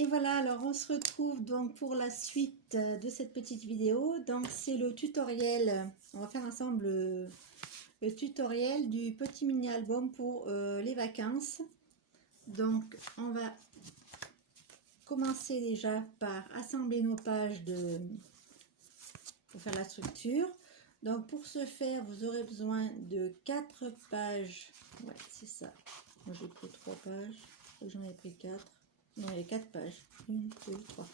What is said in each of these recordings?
Et voilà, alors on se retrouve donc pour la suite de cette petite vidéo. Donc c'est le tutoriel, on va faire ensemble le tutoriel du petit mini album pour les vacances. Donc on va commencer déjà par assembler nos pages pour faire la structure. Donc pour ce faire, vous aurez besoin de 4 pages. Ouais, c'est ça. Moi j'ai pris 3 pages, j'en ai pris 4. Non, il y a 4 pages. 1, 2, 3.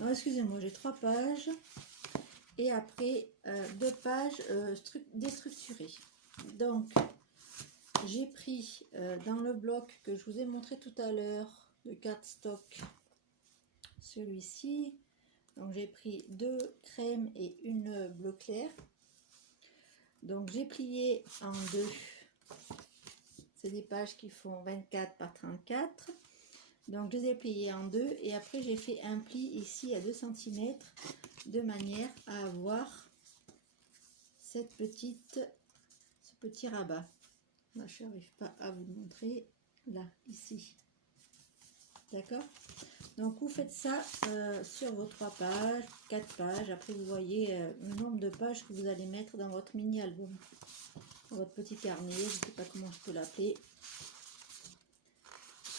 Non, excusez-moi, j'ai 3 pages. Et après, 2 pages déstructurées. Donc, j'ai pris dans le bloc que je vous ai montré tout à l'heure, de cardstock, celui-ci. Donc, j'ai pris 2 crèmes et une bleu clair. Donc, j'ai plié en 2. C'est des pages qui font 24 par 34. Donc je les ai pliés en 2 et après j'ai fait un pli ici à 2 cm de manière à avoir ce petit rabat. Là je n'arrive pas à vous montrer, là, ici. D'accord? Donc vous faites ça sur vos 3 pages, 4 pages. Après vous voyez le nombre de pages que vous allez mettre dans votre mini album. Dans votre petit carnet, je ne sais pas comment je peux l'appeler.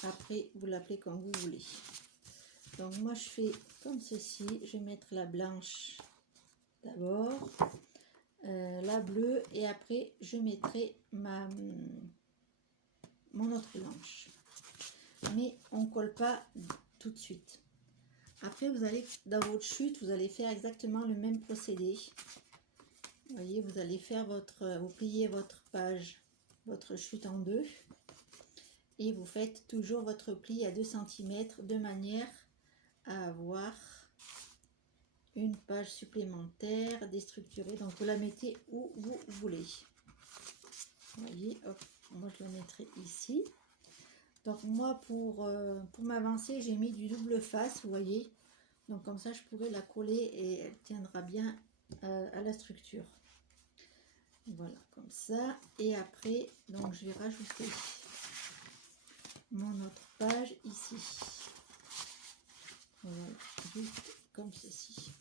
Après, vous l'appelez comme vous voulez. Donc moi, je fais comme ceci. Je vais mettre la blanche d'abord, la bleue, et après, je mettrai mon autre blanche. Mais on ne colle pas tout de suite. Après, vous allez, dans votre chute, vous allez faire exactement le même procédé. Vous voyez, vous allez faire vous pliez votre page, votre chute en 2. Et vous faites toujours votre pli à 2 cm de manière à avoir une page supplémentaire déstructurée. Donc vous la mettez où vous voulez. Vous voyez, hop, moi je la mettrai ici. Donc moi pour m'avancer, j'ai mis du double face, vous voyez. Donc comme ça je pourrais la coller et elle tiendra bien à la structure. Voilà, comme ça. Et après, donc je vais rajouter mon autre page ici. Voilà, juste comme ceci.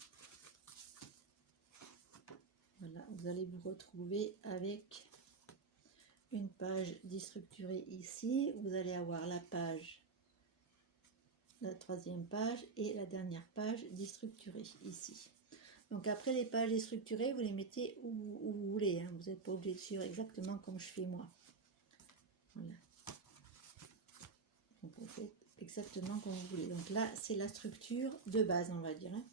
Voilà, vous allez vous retrouver avec une page déstructurée ici. Vous allez avoir la page, la 3e page et la dernière page déstructurée ici. Donc après les pages déstructurées, vous les mettez où vous voulez. Hein. Vous n'êtes pas obligé de suivre exactement comme je fais moi. Voilà. Donc vous faites exactement comme vous voulez. Donc là, c'est la structure de base, on va dire. Hein.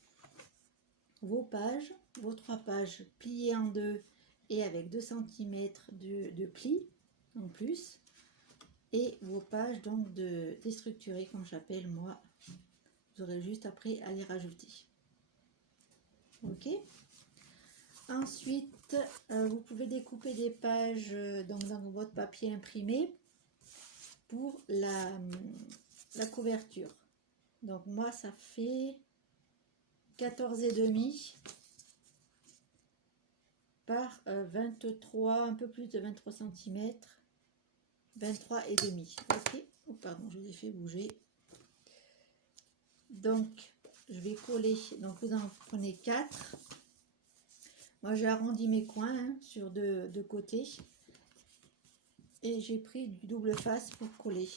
Vos pages, vos 3 pages pliées en 2 et avec 2 cm de pli en plus. Et vos pages donc déstructurées, comme j'appelle moi. Vous aurez juste après à les rajouter. Ok. Ensuite, vous pouvez découper des pages donc dans votre papier imprimé pour la couverture. Donc moi ça fait 14,5 par 23, un peu plus de 23 cm, 23,5. Ok, oh, pardon, je les ai fait bouger. Donc je vais coller, donc vous en prenez 4. Moi j'ai arrondi mes coins hein, sur deux côtés et j'ai pris du double face pour coller.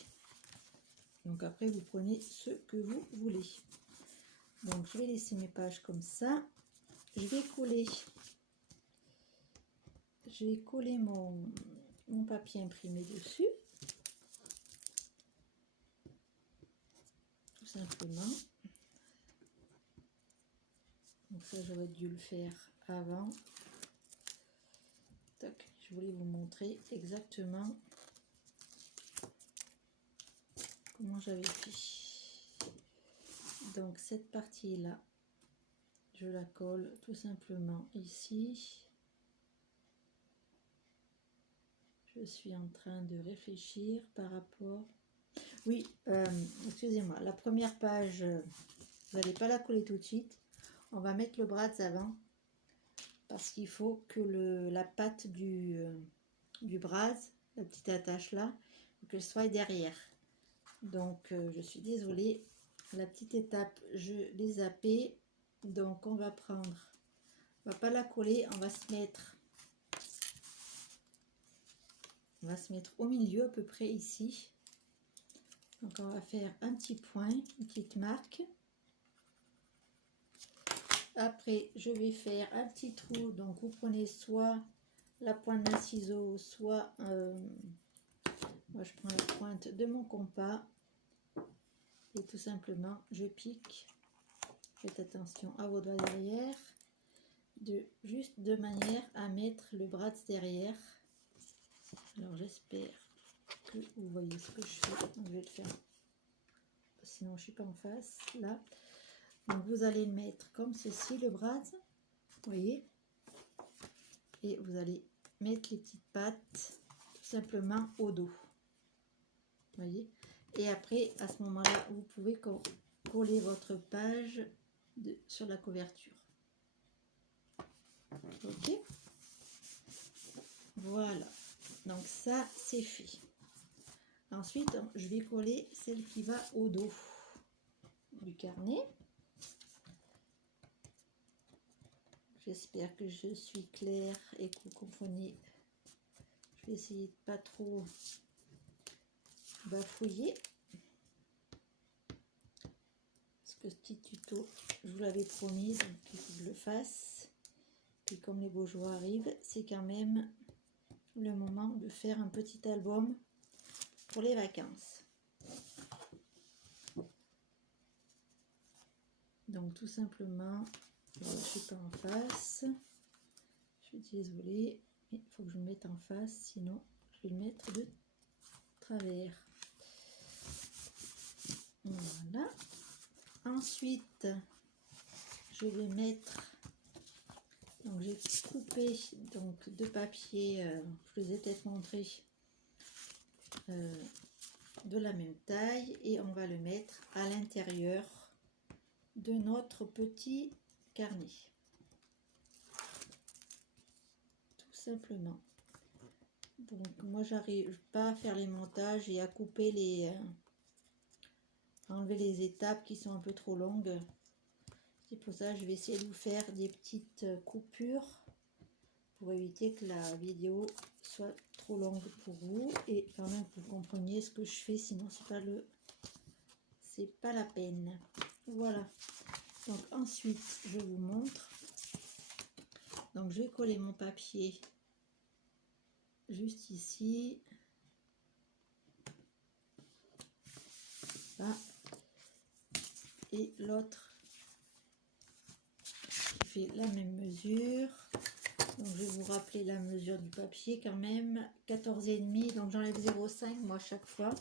Donc après vous prenez ce que vous voulez. Donc je vais laisser mes pages comme ça. Je vais coller mon papier imprimé dessus. Tout simplement. Donc ça j'aurais dû le faire avant. Tac, je voulais vous montrer exactement comment j'avais fait. Donc cette partie là, je la colle tout simplement ici. Je suis en train de réfléchir par rapport... Oui, excusez-moi, la première page, vous n'allez pas la coller tout de suite. On va mettre le bras avant parce qu'il faut que la patte du bras, la petite attache là, qu'elle soit derrière. Donc je suis désolée, la petite étape, je l'ai zappé. Donc on va prendre, on va pas la coller, on va se mettre au milieu à peu près ici. Donc on va faire un petit point, une petite marque. Après je vais faire un petit trou, donc vous prenez soit la pointe d'un ciseau, soit moi je prends la pointe de mon compas et tout simplement je pique. Faites attention à vos doigts derrière, juste de manière à mettre le bras derrière. Alors j'espère que vous voyez ce que je fais. Donc, je vais le faire, sinon je suis pas en face là. Donc vous allez le mettre comme ceci, le bras, vous voyez, et vous allez mettre les petites pattes tout simplement au dos, vous voyez. Et après à ce moment là vous pouvez coller votre page sur la couverture. Ok, voilà, donc ça c'est fait. Ensuite je vais coller celle qui va au dos du carnet. J'espère que je suis claire et que vous comprenez. Je vais essayer de pas trop bafouiller, parce que ce petit tuto je vous l'avais promis, donc il faut que je le fasse. Puis comme les beaux jours arrivent, c'est quand même le moment de faire un petit album pour les vacances. Donc tout simplement, je ne suis pas en face, je suis désolée, mais il faut que je me mette en face, sinon je vais le mettre de travers. Voilà. Ensuite, je vais mettre, donc j'ai coupé donc deux papiers, je les ai peut-être montrés, de la même taille, et on va le mettre à l'intérieur de notre petit carnet, tout simplement. Donc moi j'arrive pas à faire les montages et à couper enlever les étapes qui sont un peu trop longues. C'est pour ça que je vais essayer de vous faire des petites coupures pour éviter que la vidéo soit trop longue pour vous et quand même que vous compreniez ce que je fais, sinon c'est pas la peine. Voilà, donc ensuite je vous montre. Donc je vais coller mon papier juste ici, là, et l'autre qui fait la même mesure. Donc je vais vous rappeler la mesure du papier quand même, 14,5, donc j'enlève 0,5 moi chaque fois,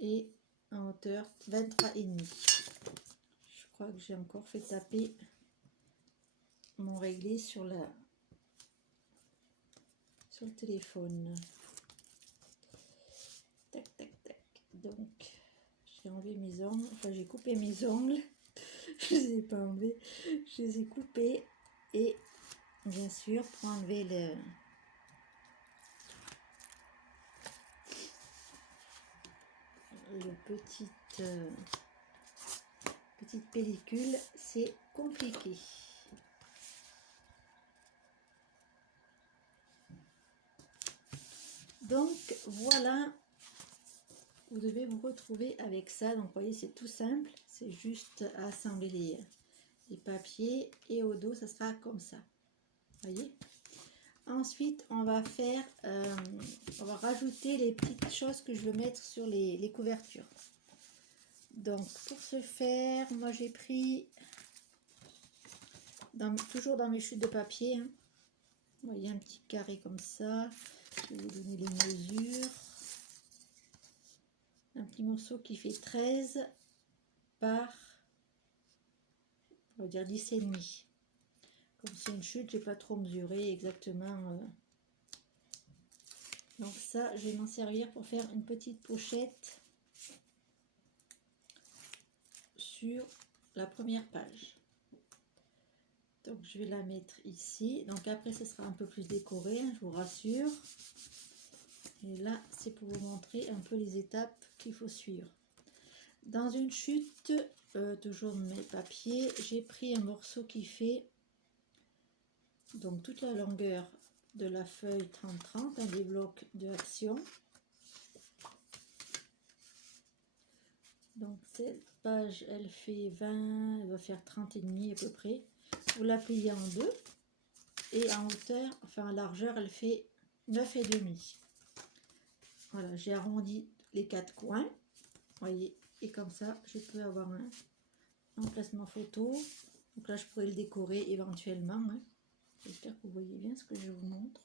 et en hauteur 23,5. Je crois que j'ai encore fait taper mon réglé sur le téléphone. Tac tac tac. Donc j'ai enlevé mes ongles, enfin j'ai coupé mes ongles. Je les ai pas enlevés, je les ai coupés, et bien sûr pour enlever petite pellicule, c'est compliqué. Donc voilà, vous devez vous retrouver avec ça. Donc vous voyez, c'est tout simple, c'est juste à assembler les papiers, et au dos ça sera comme ça, vous voyez. Ensuite on va faire on va rajouter les petites choses que je veux mettre sur les couvertures. Donc pour ce faire, moi j'ai pris toujours dans mes chutes de papier, hein, vous voyez, un petit carré comme ça. Je vais vous donner les mesures. Un petit morceau qui fait 13 par, on va dire 10,5. Comme c'est une chute, j'ai pas trop mesuré exactement. Donc ça, je vais m'en servir pour faire une petite pochette sur la première page. Donc je vais la mettre ici. Donc après, ce sera un peu plus décoré, hein, je vous rassure. Et là, c'est pour vous montrer un peu les étapes qu'il faut suivre. Dans une chute, toujours mes papiers, j'ai pris un morceau qui fait donc toute la longueur de la feuille 30-30, des blocs de action. Donc cette page, elle fait 20, elle va faire 30 et demi à peu près. Vous la pliez en deux et en hauteur, enfin en largeur, elle fait 9 et demi. Voilà, j'ai arrondi les quatre coins, voyez, et comme ça, je peux avoir un emplacement photo. Donc là, je pourrais le décorer éventuellement. Hein. J'espère que vous voyez bien ce que je vous montre.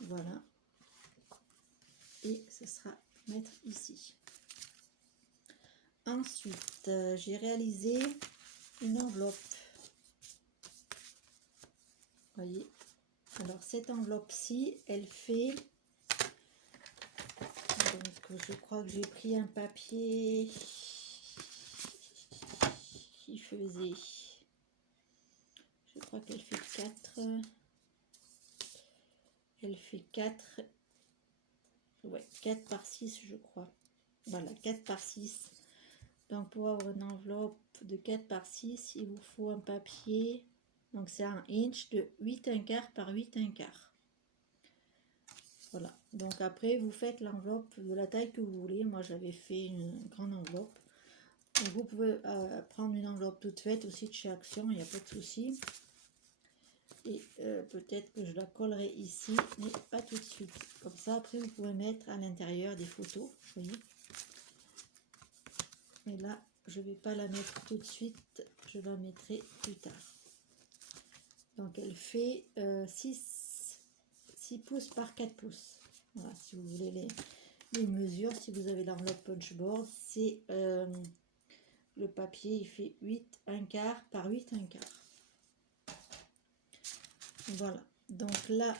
Voilà. Et ce sera mettre ici. Ensuite, j'ai réalisé une enveloppe. Voyez. Alors cette enveloppe-ci, elle fait. Donc je crois que j'ai pris un papier qui faisait. Je crois qu'elle fait 4. Elle fait 4. Ouais, 4 par 6, je crois. Voilà, 4 par 6. Donc pour avoir une enveloppe de 4 par 6, il vous faut un papier. Donc c'est un inch de 8 1/4 par 8 1/4. Voilà. Donc après vous faites l'enveloppe de la taille que vous voulez. Moi j'avais fait une grande enveloppe. Donc, vous pouvez prendre une enveloppe toute faite aussi de chez Action, il n'y a pas de souci. Et peut-être que je la collerai ici, mais pas tout de suite. Comme ça, après, vous pouvez mettre à l'intérieur des photos, vous voyez. Mais là, je ne vais pas la mettre tout de suite, je la mettrai plus tard. Donc, elle fait 6 pouces par 4 pouces. Voilà, si vous voulez les mesures, si vous avez l'enveloppe punchboard, c'est le papier, il fait 8 1/4 par 8 1/4. Voilà, donc là,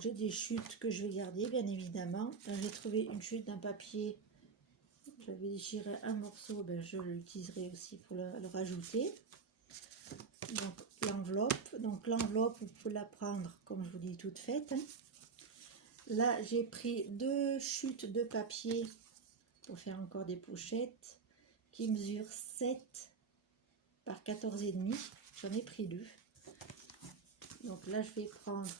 j'ai des chutes que je vais garder, bien évidemment. J'ai trouvé une chute d'un papier, j'avais déchiré un morceau, ben, je l'utiliserai aussi pour le rajouter. Donc l'enveloppe, vous pouvez la prendre, comme je vous dis, toute faite. Hein. Là, j'ai pris 2 chutes de papier pour faire encore des pochettes qui mesurent 7 par 14,5. J'en ai pris 2. Donc là, je vais prendre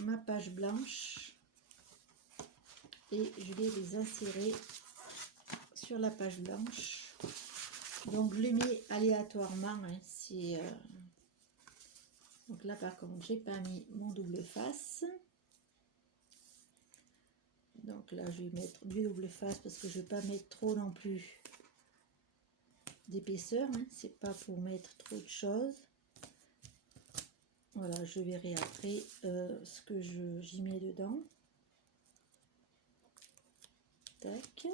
ma page blanche et je vais les insérer sur la page blanche. Donc, je les mets aléatoirement. Hein, donc là, par contre, j'ai pas mis mon double face. Donc là, je vais mettre du double face parce que je ne vais pas mettre trop non plus d'épaisseur. Hein, c'est pas pour mettre trop de choses. Voilà, je verrai après ce que j'y mets dedans. Tac.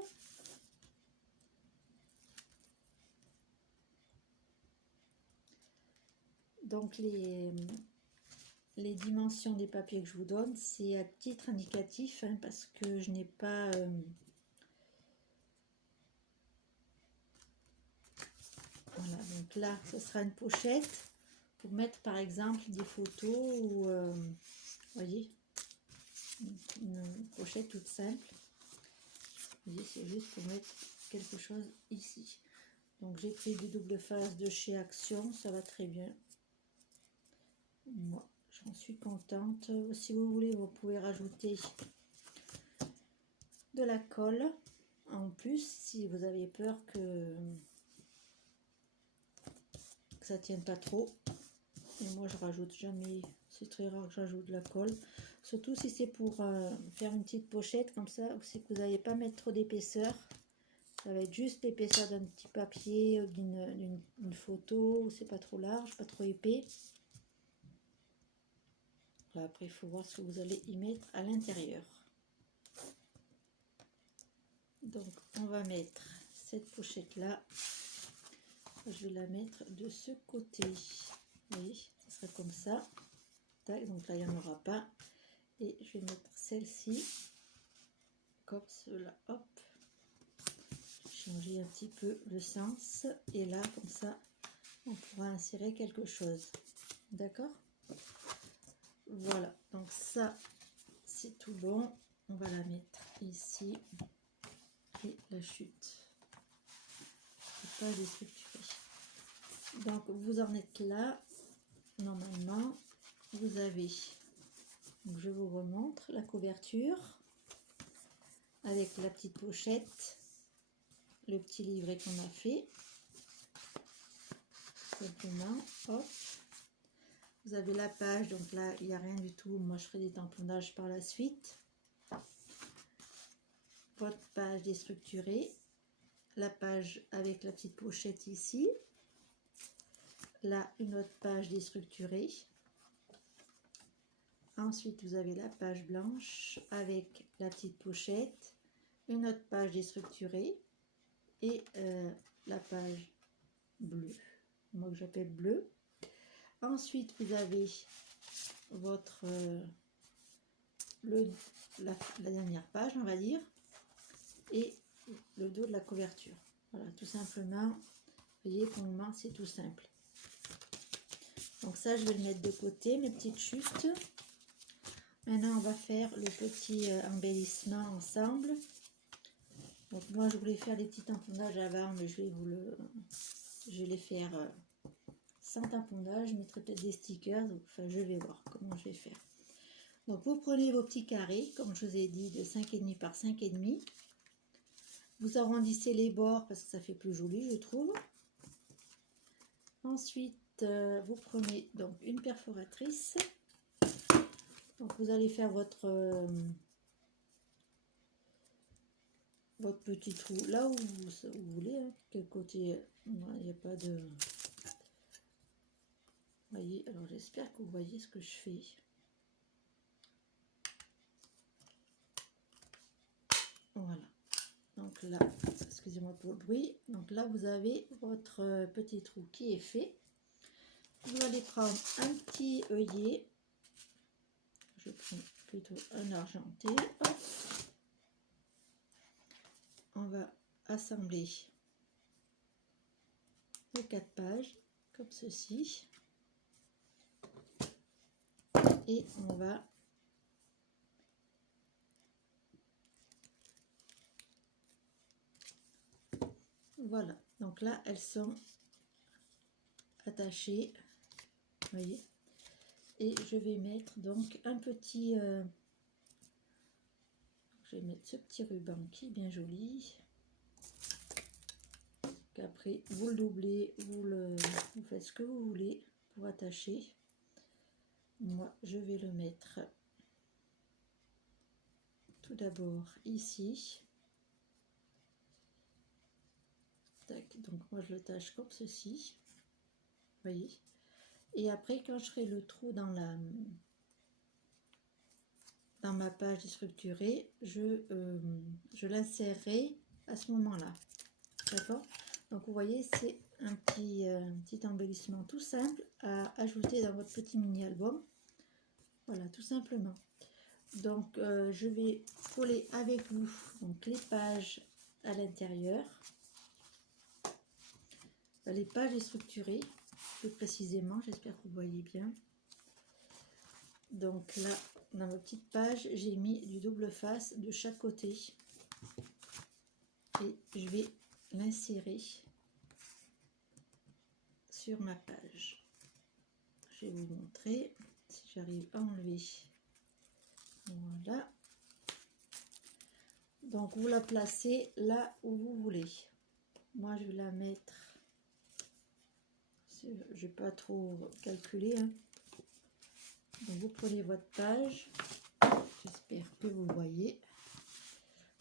Donc les dimensions des papiers que je vous donne, c'est à titre indicatif hein, parce que je n'ai pas... voilà, donc là, ce sera une pochette pour mettre par exemple des photos ou... voyez, une pochette toute simple. Vous voyez, c'est juste pour mettre quelque chose ici. Donc j'ai pris du double face de chez Action, ça va très bien. Moi, j'en suis contente. Si vous voulez, vous pouvez rajouter de la colle en plus si vous avez peur que ça tienne pas trop. Et moi, je rajoute jamais. C'est très rare que j'ajoute de la colle. Surtout si c'est pour faire une petite pochette comme ça, c'est que vous n'allez pas mettre trop d'épaisseur. Ça va être juste l'épaisseur d'un petit papier, d'une photo, c'est pas trop large, pas trop épais. Là, après, il faut voir ce que vous allez y mettre à l'intérieur. Donc, on va mettre cette pochette-là. Je vais la mettre de ce côté. Vous voyez, ça sera comme ça. Tac, donc là, il n'y en aura pas. Et je vais mettre celle-ci comme cela. Hop. Changer un petit peu le sens. Et là, comme ça, on pourra insérer quelque chose. D'accord? Voilà. Donc ça, c'est tout bon. On va la mettre ici et la chute. Pas déstructuré. Donc vous en êtes là. Normalement, vous avez, donc je vous remontre la couverture avec la petite pochette, le petit livret qu'on a fait. Simplement, hop. Vous avez la page, donc là il n'y a rien du tout. Moi je ferai des tamponnages par la suite. Votre page déstructurée, la page avec la petite pochette ici. Là, une autre page déstructurée. Ensuite, vous avez la page blanche avec la petite pochette, une autre page déstructurée et la page bleue, moi que j'appelle bleu. Ensuite, vous avez votre la dernière page, on va dire, et le dos de la couverture. Voilà, tout simplement. Vous voyez, pour le moment, c'est tout simple. Donc ça, je vais le mettre de côté, mes petites chutes. Maintenant, on va faire le petit embellissement ensemble. Donc moi, je voulais faire des petits tamponnages avant, mais je vais les faire sans tamponnage. Je mettrai peut-être des stickers. Enfin, je vais voir comment je vais faire. Donc vous prenez vos petits carrés, comme je vous ai dit, de 5,5 par 5,5. Vous arrondissez les bords parce que ça fait plus joli, je trouve. Ensuite, vous prenez donc une perforatrice. Donc vous allez faire votre petit trou là où vous voulez, hein. Quel côté, il n'y a pas de... Vous voyez, alors j'espère que vous voyez ce que je fais. Voilà. Donc là, excusez-moi pour le bruit. Donc là, vous avez votre petit trou qui est fait. Vous allez prendre un petit œillet. Je prends plutôt un argenté. Hop. On va assembler les 4 pages comme ceci. Et on va voilà, donc là elles sont attachées, vous voyez, et je vais mettre donc un petit je vais mettre ce petit ruban qui est bien joli. Après vous le doublez, vous faites ce que vous voulez pour attacher. Moi je vais le mettre tout d'abord ici. Tac, donc moi je le tâche comme ceci, vous voyez, et après quand je ferai le trou dans ma page structurée, je l'insérerai à ce moment là, d'accord. Donc vous voyez, c'est un petit embellissement tout simple à ajouter dans votre petit mini album, voilà, tout simplement. Donc je vais coller avec vous donc les pages à l'intérieur. Les pages structurées plus précisément, j'espère que vous voyez bien. Donc là, dans ma petite page, j'ai mis du double face de chaque côté et je vais l'insérer sur ma page. Je vais vous montrer si j'arrive à enlever. Voilà. Donc vous la placez là où vous voulez. Moi, je vais la mettre... Je n'ai pas trop calculé, hein. Donc vous prenez votre page, j'espère que vous voyez.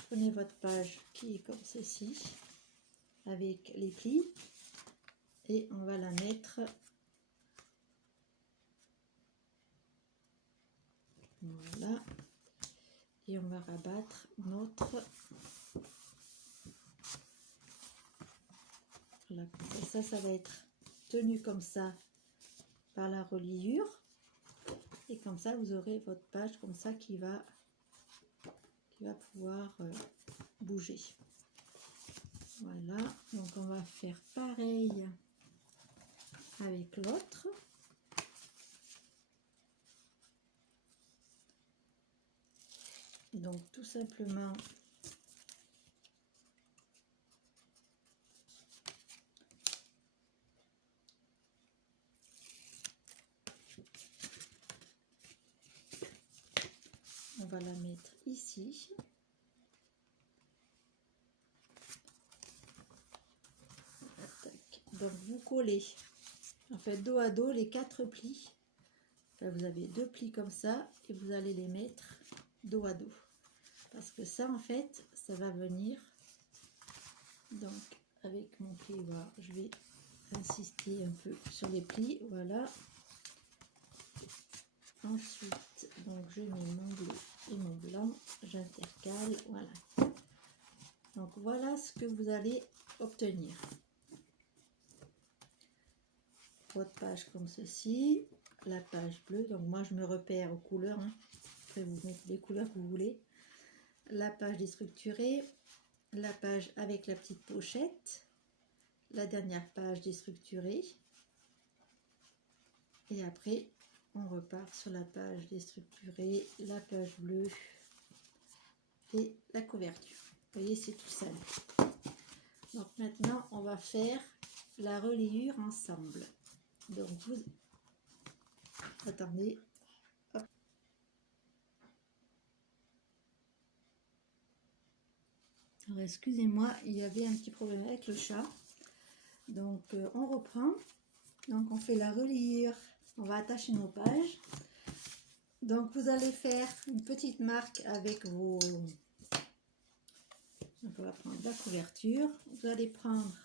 Prenez votre page qui est comme ceci, avec les plis, et on va la mettre voilà, et on va rabattre notre voilà, ça va être tenu comme ça par la reliure. Et comme ça, vous aurez votre page comme ça qui va pouvoir bouger. Voilà, donc on va faire pareil avec l'autre. Donc tout simplement, on va la mettre ici. Donc vous collez en fait dos à dos les 4 plis. Enfin, vous avez 2 plis comme ça et vous allez les mettre dos à dos. Parce que ça en fait, ça va venir. Donc avec mon pli, voilà, je vais insister un peu sur les plis, voilà. Ensuite, donc je mets mon bleu et mon blanc, j'intercale, voilà. Donc voilà ce que vous allez obtenir. Votre page comme ceci, la page bleue, donc moi je me repère aux couleurs, hein. Après vous mettez les couleurs que vous voulez. La page déstructurée, la page avec la petite pochette, la dernière page déstructurée, et après on repart sur la page déstructurée, la page bleue et la couverture. Vous voyez, c'est tout simple. Donc maintenant on va faire la reliure ensemble. Donc vous attendez. Hop. Alors excusez-moi, il y avait un petit problème avec le chat. Donc on reprend. Donc on fait la reliure. On va attacher nos pages. Donc vous allez faire une petite marque avec vos... Donc on va prendre la couverture. Vous allez prendre...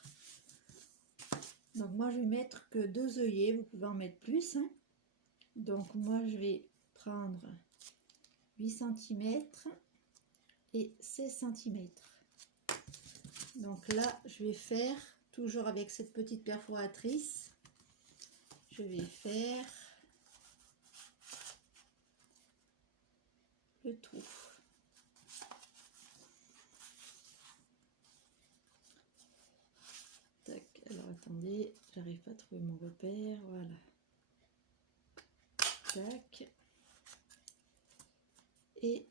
Donc moi je vais mettre que 2 œillets. Vous pouvez en mettre plus, hein. Donc moi je vais prendre 8 cm et 16 cm. Donc là je vais faire, toujours avec cette petite perforatrice, je vais faire le trou. Tac, alors attendez, j'arrive pas à trouver mon repère, voilà. Tac. Et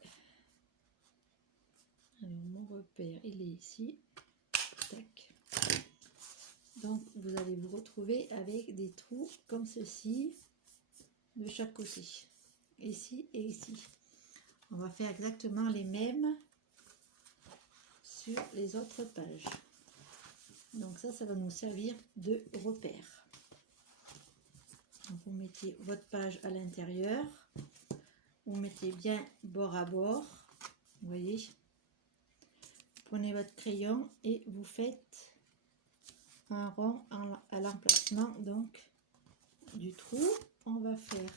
alors mon repère il est ici. Tac. Donc vous allez vous retrouver avec des trous comme ceci de chaque côté, ici et ici. On va faire exactement les mêmes sur les autres pages. Donc ça va nous servir de repère. Donc vous mettez votre page à l'intérieur, vous mettez bien bord à bord, vous voyez. Prenez votre crayon et vous faites un rond à l'emplacement donc du trou. On va faire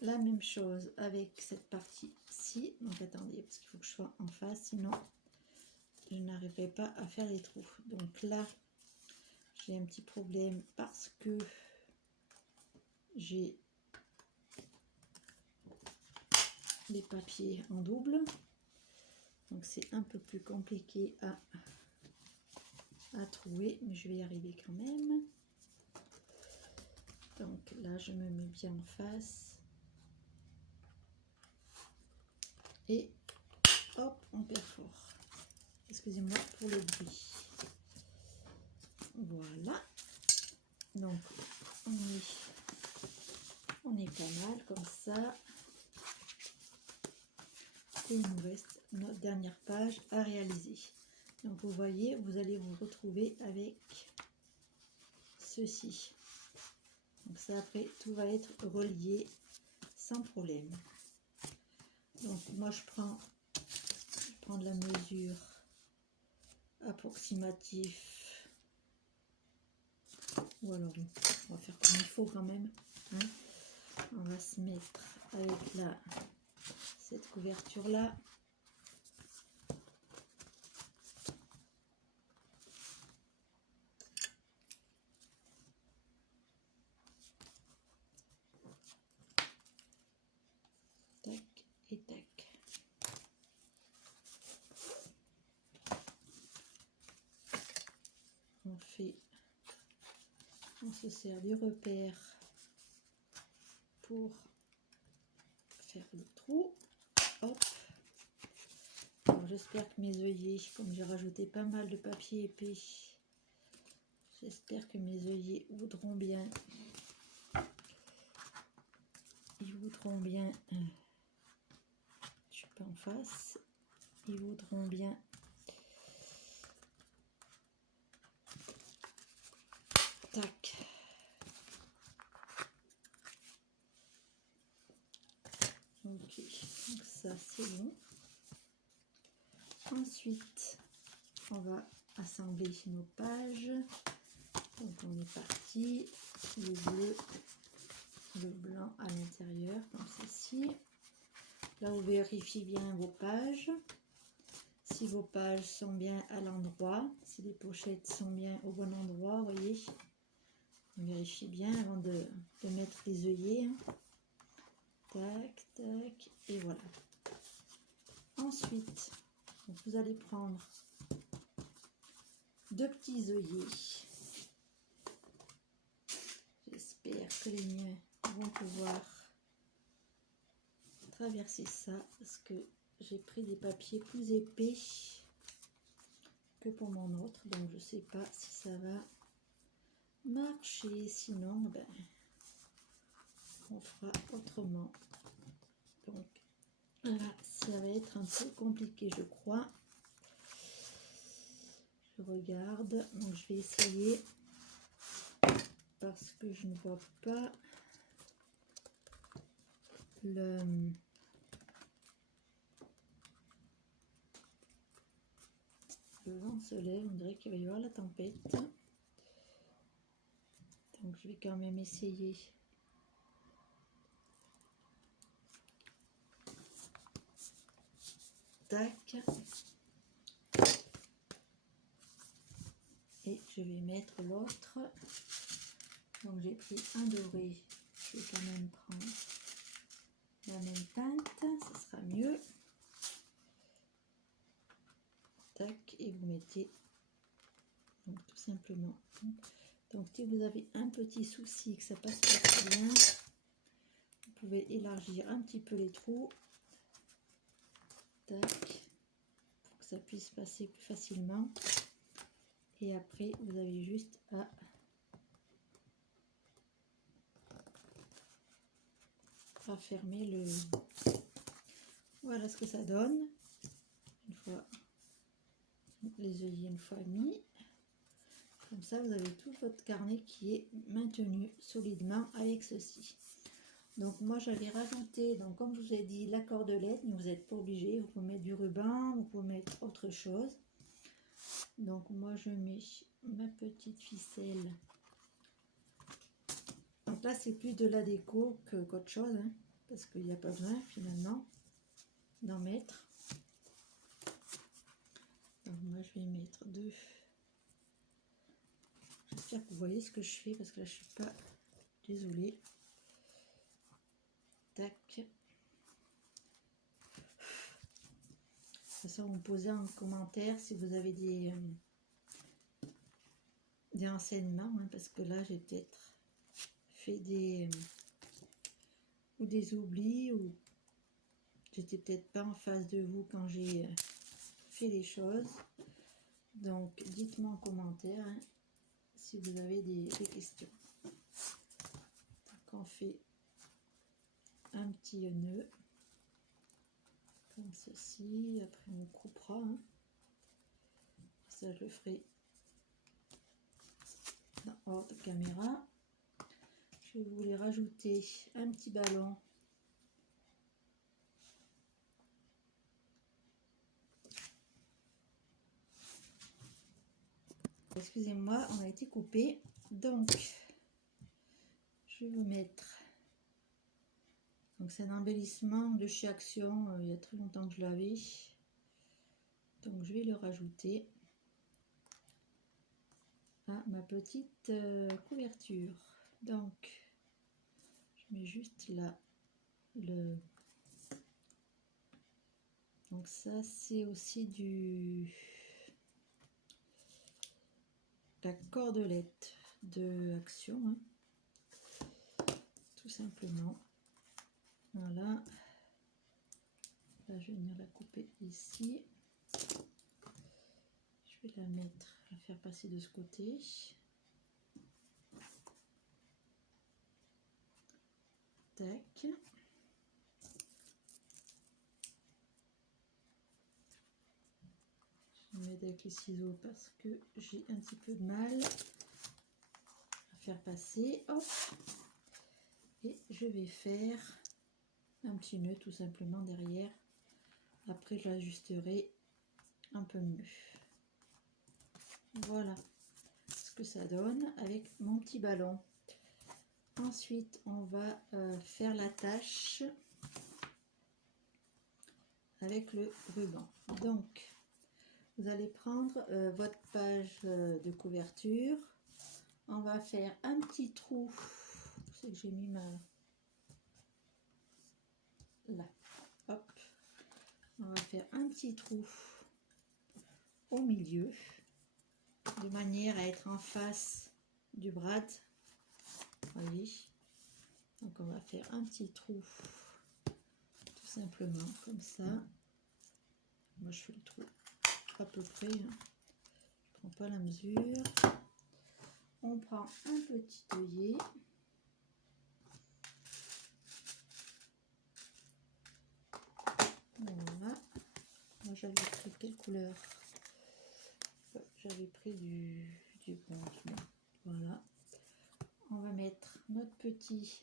la même chose avec cette partie-ci. Donc attendez, parce qu'il faut que je sois en face, sinon je n'arriverai pas à faire les trous. Donc là, j'ai un petit problème parce que j'ai les papiers en double. Donc c'est un peu plus compliqué à trouver, mais je vais y arriver quand même. Donc là, je me mets bien en face. Et hop, on perfore. Excusez-moi pour le bruit. Voilà. Donc on est pas mal comme ça. Et il nous reste notre dernière page à réaliser. Donc vous voyez, vous allez vous retrouver avec ceci. Donc ça, après, tout va être relié sans problème. Donc moi je prends de la mesure approximative, ou alors on va faire comme il faut quand même, hein. On va se mettre avec cette couverture là. Tac et tac. On se sert du repère pour faire le trou. Hop. j'espère que mes œillets, comme j'ai rajouté pas mal de papier épais, j'espère que mes œillets voudront bien. Ils voudront bien. Je suis pas en face. Ils voudront bien. Tac. Ok, donc ça c'est bon. Ensuite, on va assembler nos pages. Donc on est parti. Le bleu, le blanc à l'intérieur, comme ceci. Là, vous vérifiez bien vos pages. Si vos pages sont bien à l'endroit, si les pochettes sont bien au bon endroit, vous voyez. On vérifie bien avant de mettre les œillets. Tac, tac, et voilà. Ensuite, vous allez prendre 2 petits œillets. J'espère que les miens vont pouvoir traverser ça, parce que j'ai pris des papiers plus épais que pour mon autre, donc je sais pas si ça va marcher. Sinon, ben, on fera autrement. Donc là, ça va être un peu compliqué, je crois. Je regarde, donc je vais essayer parce que je ne vois pas le vent se lève, on dirait qu'il va y avoir la tempête. Donc je vais quand même essayer. Tac. Et je vais mettre l'autre. Donc j'ai pris un doré. Je vais quand même prendre la même teinte, ça sera mieux. Tac, et vous mettez donc tout simplement. Donc si vous avez un petit souci que ça passe pas très bien, vous pouvez élargir un petit peu les trous. Tac, pour que ça puisse passer plus facilement. Et après vous avez juste à fermer le... Voilà ce que ça donne. Une fois les œillets une fois mis. Comme ça, vous avez tout votre carnet qui est maintenu solidement avec ceci. Donc moi, j'avais rajouté, donc comme je vous ai dit, la cordelette, mais vous n'êtes pas obligé. Vous pouvez mettre du ruban, vous pouvez mettre autre chose. Donc moi, je mets ma petite ficelle. Donc là, c'est plus de la déco qu'autre chose, hein, parce qu'il n'y a pas besoin finalement d'en mettre. Donc moi, je vais mettre 2. J'espère que vous voyez ce que je fais, parce que là, je suis pas désolée. Tac. De toute façon, vous me posez en commentaire si vous avez des renseignements, hein, parce que là, j'ai peut-être fait des oublis, ou j'étais peut-être pas en face de vous quand j'ai fait les choses. Donc, dites-moi en commentaire, hein, si vous avez des questions. Donc, on fait un petit nœud comme ceci. Après, on coupera. Hein. Ça, je le ferai hors de caméra. Je voulais rajouter un petit ballon. Excusez-moi, on a été coupé. Donc, je vais vous mettre. Donc, c'est un embellissement de chez Action. Il y a très longtemps que je l'avais. Donc, je vais le rajouter à ma petite couverture. Donc, je mets juste là le... Donc, ça, c'est aussi la cordelette de Action, hein. Tout simplement. Voilà. Là, je vais venir la couper ici. vais la mettre, la faire passer de ce côté. Tac. Je vais mettre avec les ciseaux parce que j'ai un petit peu de mal à faire passer. Hop. Et je vais faire un petit nœud tout simplement derrière. Après, j'ajusterai un peu mieux. Voilà ce que ça donne avec mon petit ballon. Ensuite, on va faire l'attache avec le ruban. Donc, vous allez prendre votre page de couverture. On va faire un petit trou. C'est que j'ai mis ma... Là. Hop. On va faire un petit trou au milieu, de manière à être en face du brad. Voyez, donc on va faire un petit trou tout simplement comme ça. Moi je fais le trou à peu près, hein. Je prends pas la mesure. On prend un petit œillet, voilà. Moi j'avais pris quelle couleur? J'avais pris du bronze. Voilà. On va mettre notre petit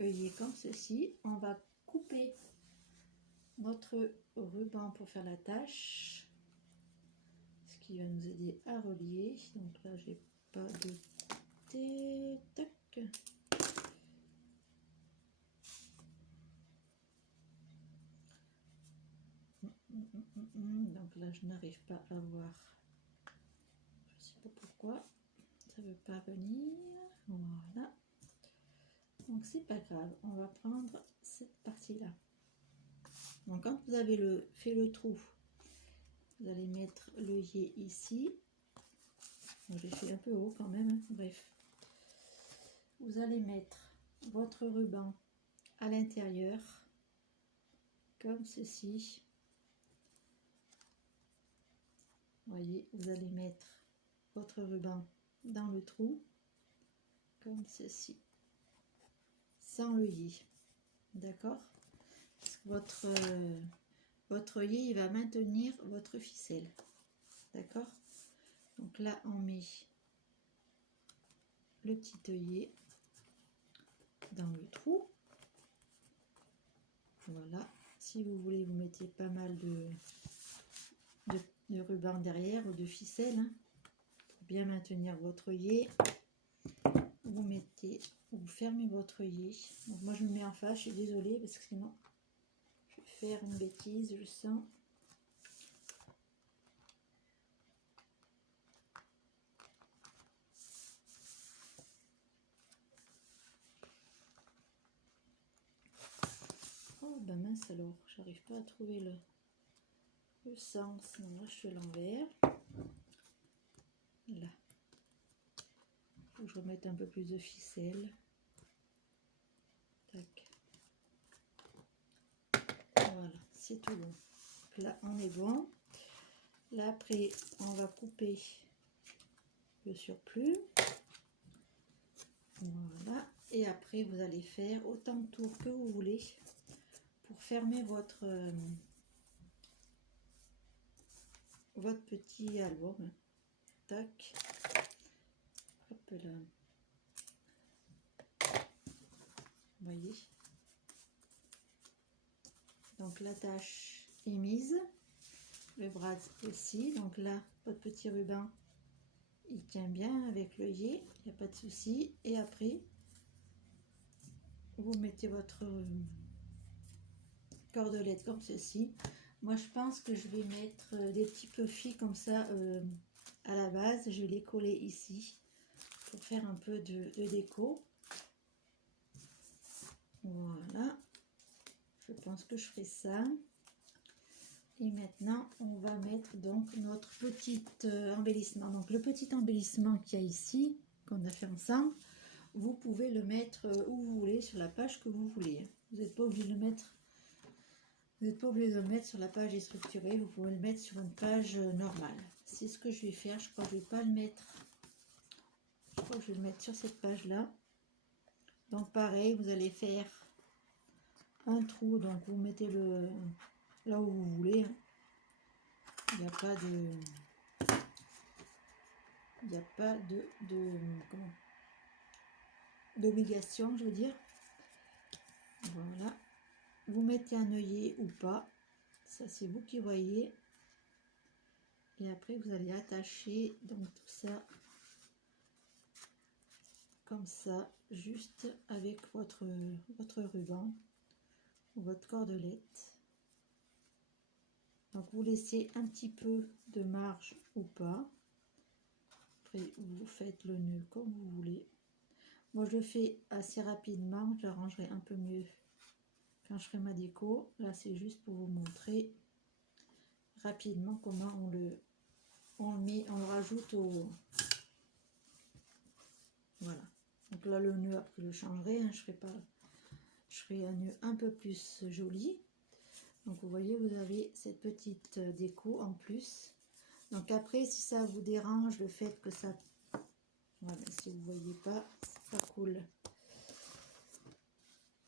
œillet comme ceci. On va couper notre ruban pour faire la tâche, ce qui va nous aider à relier. Donc là, j'ai pas de côté. Tac. Donc là, je n'arrive pas à voir. Je sais pas pourquoi ça veut pas venir. Voilà. Donc c'est pas grave, on va prendre cette partie là. Donc quand vous avez fait le trou, vous allez mettre l'œillet ici. J'ai fait un peu haut quand même, hein. Bref. Vous allez mettre votre ruban à l'intérieur, comme ceci. Voyez, vous allez mettre votre ruban dans le trou, comme ceci, sans l'œillet. D'accord? Votre œillet, il va maintenir votre ficelle. D'accord? Donc là, on met le petit œillet dans le trou. Voilà. Si vous voulez, vous mettez pas mal de ruban derrière ou de ficelle, hein, pour bien maintenir votre œillet. Vous fermez votre œillet. Donc moi, je me mets en face. Je suis désolée parce que sinon, je vais faire une bêtise. Je sens. Oh ben mince alors, j'arrive pas à trouver le sens. Non, là je suis à l'envers. Là. Faut que je remette un peu plus de ficelle. Tac. Voilà, c'est tout bon. Là on est bon. Là après on va couper le surplus. Voilà. Et après vous allez faire autant de tours que vous voulez pour fermer votre petit album. Tac. Hop là. Vous voyez. Donc la tâche est mise. Le bras aussi. Donc là, votre petit ruban, il tient bien avec l'œillet. Il n'y a pas de souci. Et après, vous mettez votre cordelette comme ceci. Moi, je pense que je vais mettre des petits puffs comme ça à la base. Je vais les coller ici pour faire un peu de déco. Voilà. Je pense que je ferai ça. Et maintenant, on va mettre donc notre petit embellissement. Donc le petit embellissement qu'il y a ici, qu'on a fait ensemble, vous pouvez le mettre où vous voulez, sur la page que vous voulez. Vous n'êtes pas obligé de le mettre. Vous n'êtes pas obligé de le mettre sur la page structurée, vous pouvez le mettre sur une page normale. c'est ce que je vais faire. Je crois que je vais pas le mettre. Je crois que je vais le mettre sur cette page là. Donc pareil, vous allez faire un trou, donc vous mettez le là où vous voulez. Il n'y a pas de comment, d'obligation, je veux dire. Voilà, vous mettez un œillet ou pas, ça c'est vous qui voyez. Et après vous allez attacher donc tout ça comme ça, juste avec votre ruban ou votre cordelette. Donc vous laissez un petit peu de marge ou pas. Après vous faites le nœud comme vous voulez. Moi je le fais assez rapidement, je l'arrangerai un peu mieux quand je ferai ma déco. Là c'est juste pour vous montrer rapidement comment on le met, on le rajoute au... Voilà. Donc là le nœud après je le changerai, hein, je ferai un nœud un peu plus joli. Donc vous voyez, vous avez cette petite déco en plus. Donc après, si ça vous dérange le fait que ça... Voilà, si vous voyez pas, c'est pas cool.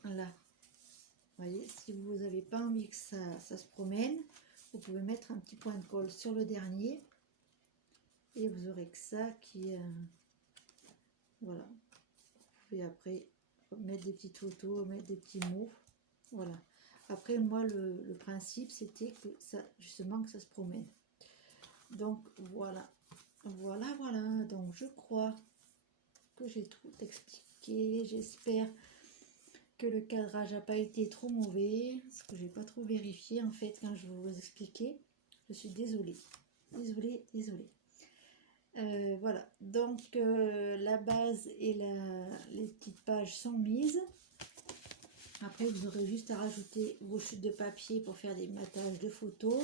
Voilà. Vous voyez, si vous n'avez pas envie que ça se promène, vous pouvez mettre un petit point de colle sur le dernier. Et vous aurez que ça qui... voilà. Vous pouvez après mettre des petites photos, mettre des petits mots. Voilà. Après, moi, le principe, c'était que ça, justement, que ça se promène. Donc, voilà. Voilà. Donc, je crois que j'ai tout expliqué. J'espère que le cadrage n'a pas été trop mauvais. Parce que je n'ai pas trop vérifié, en fait, quand je vous expliquais. Je suis désolée. Désolée. Voilà. Donc, la base et les petites pages sont mises. Après, vous aurez juste à rajouter vos chutes de papier pour faire des matages de photos.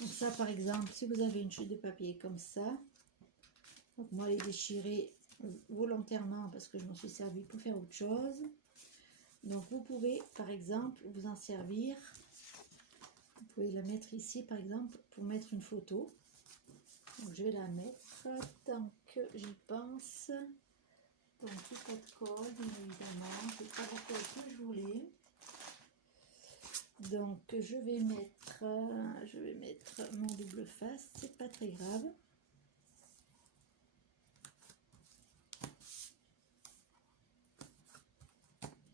Donc ça, par exemple, si vous avez une chute de papier comme ça, donc moi, les déchirer volontairement parce que je m'en suis servi pour faire autre chose. Donc vous pouvez, par exemple, vous en servir. Vous pouvez la mettre ici, par exemple, pour mettre une photo. Donc je vais la mettre tant que j'y pense. Donc tout pas de colle, bien évidemment, c'est pas la colle que je voulais. Donc je vais mettre mon double face, c'est pas très grave.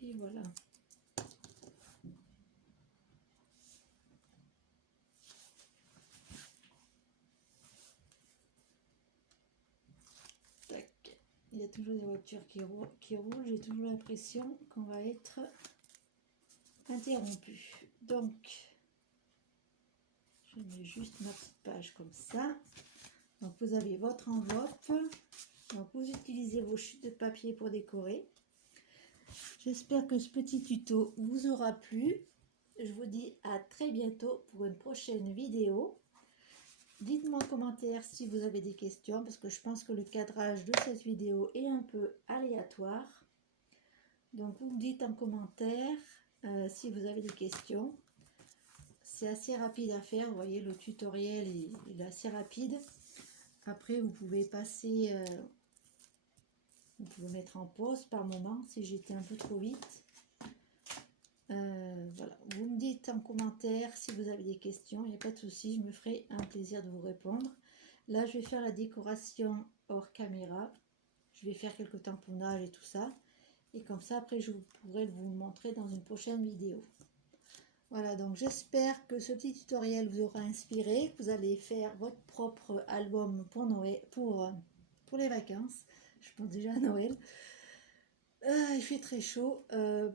Et voilà. Tac. Il y a toujours des voitures qui roulent, j'ai toujours l'impression qu'on va être interrompu. Donc, je mets juste ma petite page comme ça. Donc, vous avez votre enveloppe. Donc, vous utilisez vos chutes de papier pour décorer. J'espère que ce petit tuto vous aura plu. Je vous dis à très bientôt pour une prochaine vidéo. Dites-moi en commentaire si vous avez des questions, parce que je pense que le cadrage de cette vidéo est un peu aléatoire. Donc, vous me dites en commentaire si vous avez des questions. C'est assez rapide à faire, vous voyez, le tutoriel il est assez rapide. Après, vous pouvez passer, vous pouvez mettre en pause par moment si j'étais un peu trop vite. Voilà, vous me dites en commentaire si vous avez des questions, il n'y a pas de souci, je me ferai un plaisir de vous répondre. Là, je vais faire la décoration hors caméra. Je vais faire quelques tamponnages et tout ça. Et comme ça, après, je pourrai vous le montrer dans une prochaine vidéo. Voilà, donc j'espère que ce petit tutoriel vous aura inspiré, que vous allez faire votre propre album pour Noël, pour les vacances. Je pense déjà à Noël. Il fait très chaud,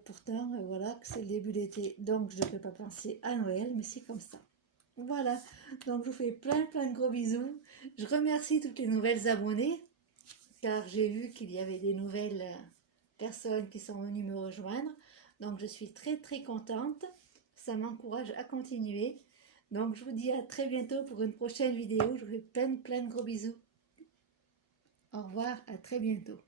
pourtant, voilà, que c'est le début d'été, donc je ne devrais pas penser à Noël, mais c'est comme ça. Voilà, donc je vous fais plein de gros bisous. Je remercie toutes les nouvelles abonnées, car j'ai vu qu'il y avait des nouvelles personnes qui sont venues me rejoindre. Donc je suis très contente, ça m'encourage à continuer. Donc je vous dis à très bientôt pour une prochaine vidéo. Je vous fais plein de gros bisous. Au revoir, à très bientôt.